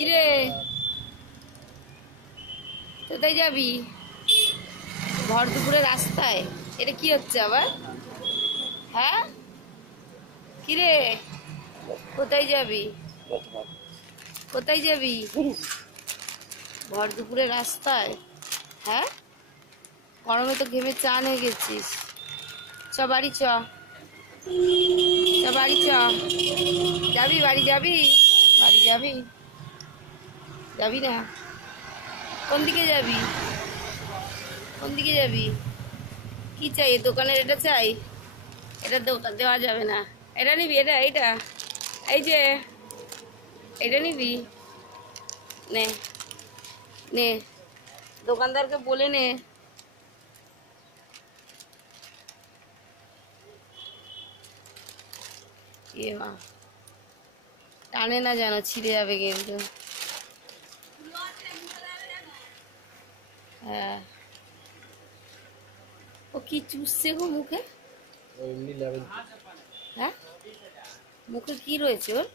কিরে কোথায় যাবি? ভর দুপুরে রাস্তায়? এটা কি হচ্ছে আবার? হ্যাঁ কিরে কোথায় যাবি? কোথায় যাবি ভর দুপুরে রাস্তায়? হ্যাঁ গরমে তো ঘেমে চান হয়ে গেছিস। চ বাড়ি চ, বাড়ি চ। যাবি বাড়ি যাবি? বাড়ি যাবি? যাবি না? কোন দিকে যাবি? কোন দিকে যাবি? কি চাই? দোকানের এটা চাই? এটা দোকান দেওয়া যাবে না। এটা নিবি? এটা এইটা এই যে এটা নিবি? নে নে, দোকানদারকে বলে নে। এ মা, টানে না যেন, ছিঁড়ে যাবে কিন্তু। হ্যাঁ ও কি চুষছে গো মুখে? হ্যাঁ মুখে কি রয়েছে ওর?